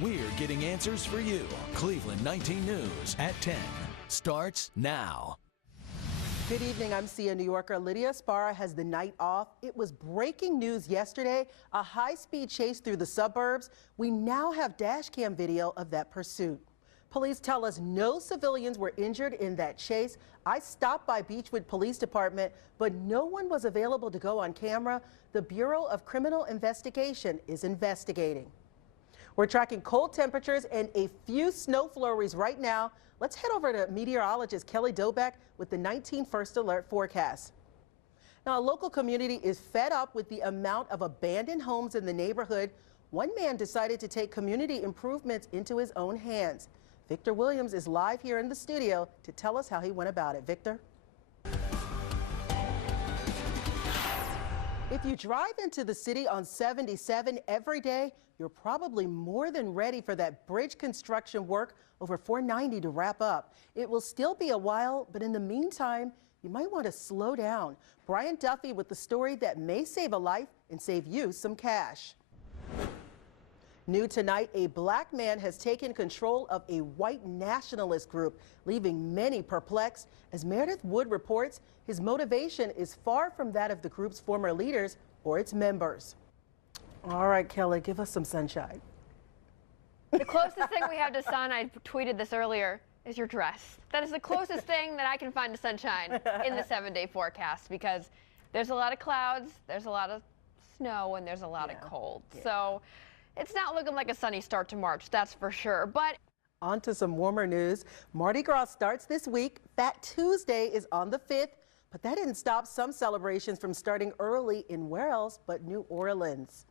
We're getting answers for you. Cleveland 19 News at 10 starts now. Good evening, I'm Sia Nyorkor. Lydia Sparra has the night off. It was breaking news yesterday, a high-speed chase through the suburbs. We now have dash cam video of that pursuit. Police tell us no civilians were injured in that chase. I stopped by Beechwood Police Department, but no one was available to go on camera. The Bureau of Criminal Investigation is investigating. We're tracking cold temperatures and a few snow flurries right now. Let's head over to meteorologist Kelly Doback with the 19 First Alert forecast. Now, a local community is fed up with the amount of abandoned homes in the neighborhood. One man decided to take community improvements into his own hands. Victor Williams is live here in the studio to tell us how he went about it. Victor? If you drive into the city on 77 every day, you're probably more than ready for that bridge construction work over 490 to wrap up. It will still be a while, but in the meantime, you might want to slow down. Brian Duffy with the story that may save a life and save you some cash. New tonight, a black man has taken control of a white nationalist group, leaving many perplexed. As Meredith Wood reports, his motivation is far from that of the group's former leaders or its members. All right, Kelly, give us some sunshine. The closest thing we have to sun, I tweeted this earlier, is your dress. That is the closest thing that I can find to sunshine in the 7-day forecast, because there's a lot of clouds, there's a lot of snow, and there's a lot of cold. So it's not looking like a sunny start to March, that's for sure. But on to some warmer news. Mardi Gras starts this week. Fat Tuesday is on the 5th, but that didn't stop some celebrations from starting early in where else but New Orleans.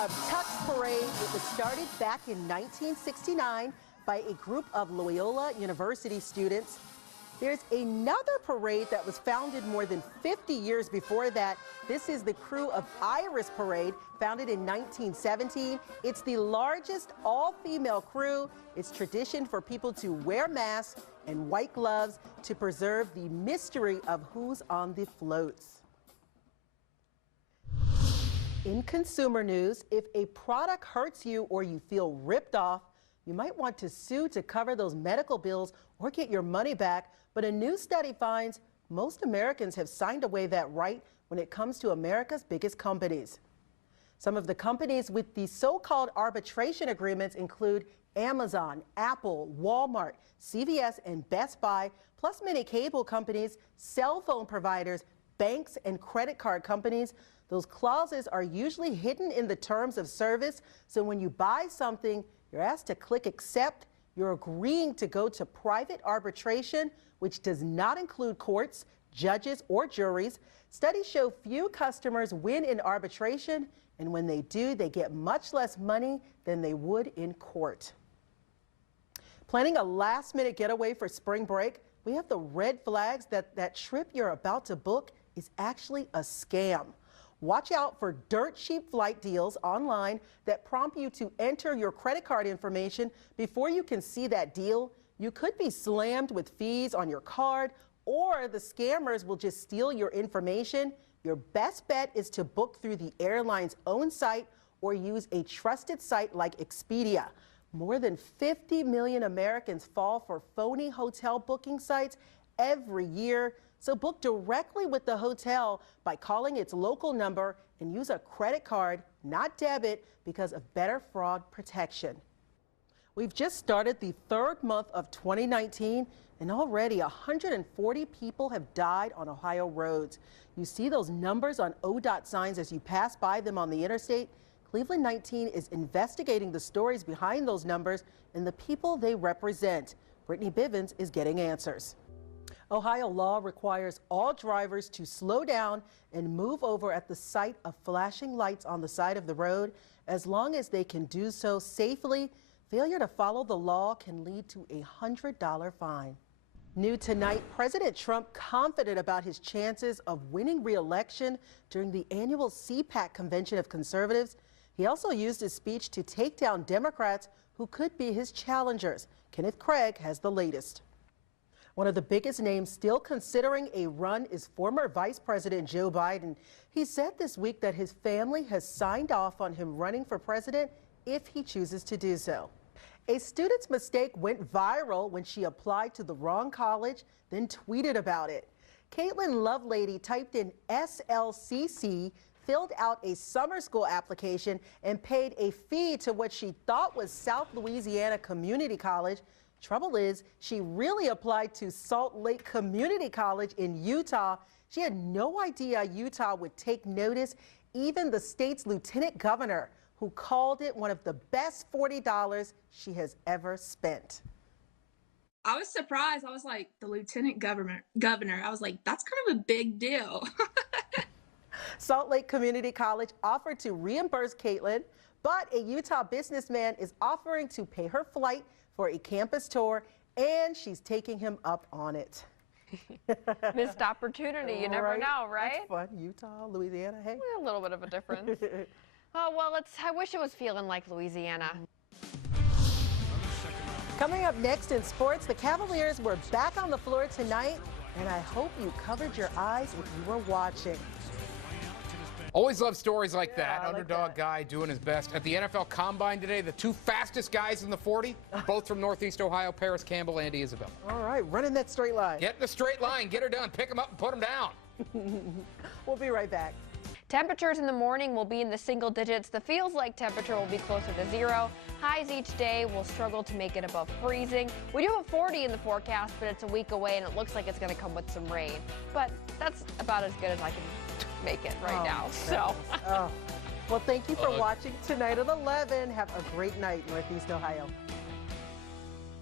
A Tux Parade. It was started back in 1969 by a group of Loyola University students. There's another parade that was founded more than 50 years before that. This is the Crew of Iris Parade, founded in 1917. It's the largest all-female crew. It's tradition for people to wear masks and white gloves to preserve the mystery of who's on the floats. In consumer news, if a product hurts you or you feel ripped off, you might want to sue to cover those medical bills or get your money back. But a new study finds most Americans have signed away that right when it comes to America's biggest companies. Some of the companies with the so-called arbitration agreements include Amazon, Apple, Walmart, CVS, and Best Buy, plus many cable companies, cell phone providers, banks, and credit card companies. Those clauses are usually hidden in the terms of service, so when you buy something, you're asked to click accept. You're agreeing to go to private arbitration, which does not include courts, judges, or juries. Studies show few customers win in arbitration, and when they do, they get much less money than they would in court. Planning a last-minute getaway for spring break, we have the red flags that that trip you're about to book is actually a scam. Watch out for dirt cheap flight deals online that prompt you to enter your credit card information before you can see that deal. You could be slammed with fees on your card, or the scammers will just steal your information. Your best bet is to book through the airline's own site or use a trusted site like Expedia. More than 50 million Americans fall for phony hotel booking sites every year. So book directly with the hotel by calling its local number and use a credit card, not debit, because of better fraud protection. We've just started the 3rd month of 2019, and already 140 people have died on Ohio roads. You see those numbers on ODOT signs as you pass by them on the interstate. Cleveland 19 is investigating the stories behind those numbers and the people they represent. Brittany Bivens is getting answers. Ohio law requires all drivers to slow down and move over at the sight of flashing lights on the side of the road. As long as they can do so safely, failure to follow the law can lead to a $100 fine. New tonight, President Trump confident about his chances of winning re-election during the annual CPAC convention of conservatives. He also used his speech to take down Democrats who could be his challengers. Kenneth Craig has the latest. One of the biggest names still considering a run is former Vice President Joe Biden. He said this week that his family has signed off on him running for president if he chooses to do so. A student's mistake went viral when she applied to the wrong college, then tweeted about it. Caitlin Lovelady typed in SLCC, filled out a summer school application, and paid a fee to what she thought was South Louisiana Community College. Trouble is, she really applied to Salt Lake Community College in Utah. She had no idea Utah would take notice, even the state's lieutenant governor, who called it one of the best $40 she has ever spent. I was surprised. I was like, the lieutenant governor. I was like, that's kind of a big deal. Salt Lake Community College offered to reimburse Caitlin, but a Utah businessman is offering to pay her flight for a campus tour, and she's taking him up on it. Missed opportunity. You never know, right? That's fun. Utah, Louisiana, hey. A little bit of a difference. Oh, well, I wish it was feeling like Louisiana. Coming up next in sports, the Cavaliers were back on the floor tonight, and I hope you covered your eyes if you were watching. Always love stories like that. I like Underdog that. guy doing his best. At the NFL Combine today, the two fastest guys in the 40, both from Northeast Ohio, Paris Campbell, Andy Isabella. All right, running that straight line. Get in the straight line, get her done, pick them up and put them down. We'll be right back. Temperatures in the morning will be in the single digits. The feels-like temperature will be closer to 0. Highs each day will struggle to make it above freezing. We do have a 40 in the forecast, but it's a week away, and it looks like it's going to come with some rain. But that's about as good as I can make it right now. So. Well, thank you for watching tonight at 11. Have a great night, Northeast Ohio.